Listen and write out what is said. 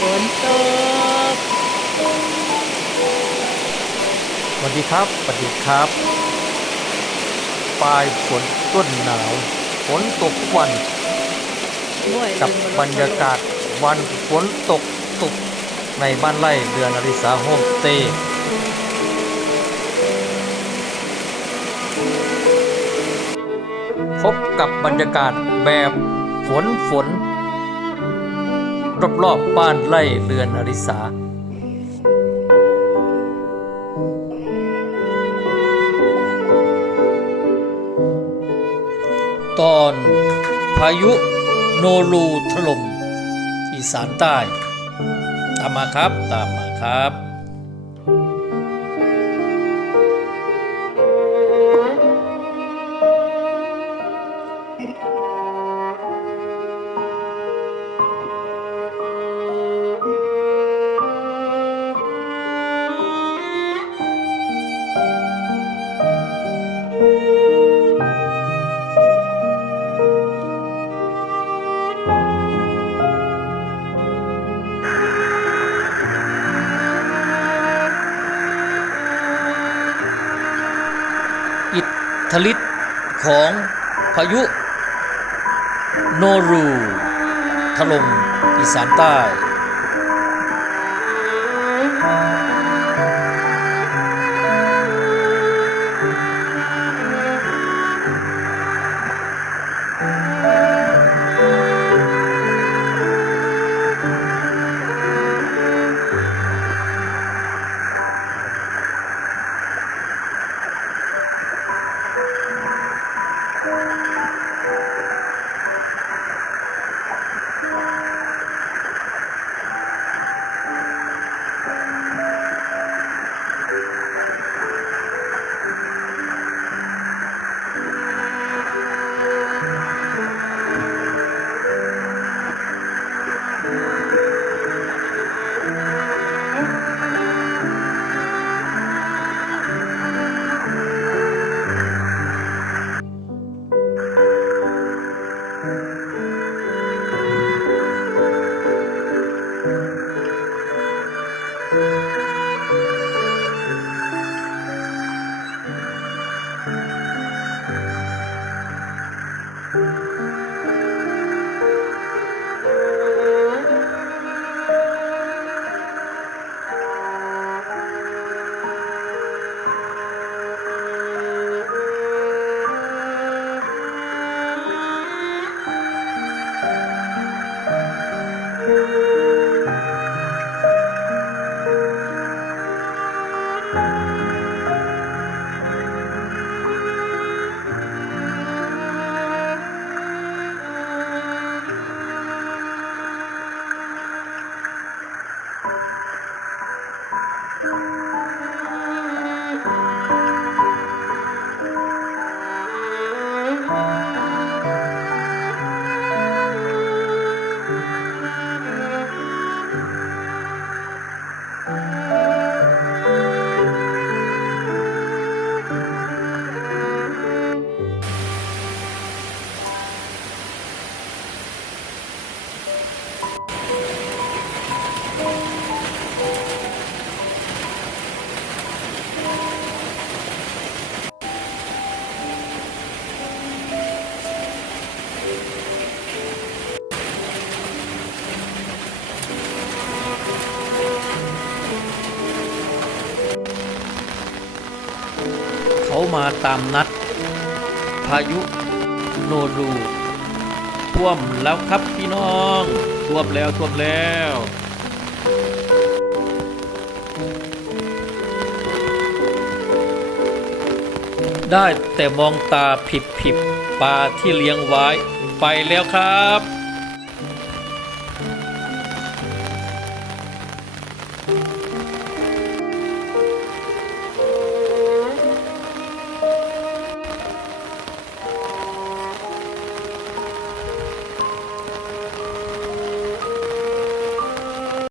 ฝนตกสวัสดีครับสวัสดีครับปลายฝนต้นหนาวฝนตกทุกวันบ่อยกับลืมมาลบรดพัดลมรยากาศวันฝนตกตุกในบ้านไร่เรือนอริสาโฮมสเตย์พบกับบรรยากาศแบบฝนรอบๆบ้านไร่เรือนอริสาตอนพายุโนรูถล่มอีสานใต้ตามมาครับตามมาครับอิทธิฤทธิ์ของพายุโนรูถล่มอีสานใต้เขามาตามนัดพายุโนรูท่วมแล้วครับพี่น้องท่วมแล้วได้แต่มองตาผิบปลาที่เลี้ยงไว้ไปแล้วครับ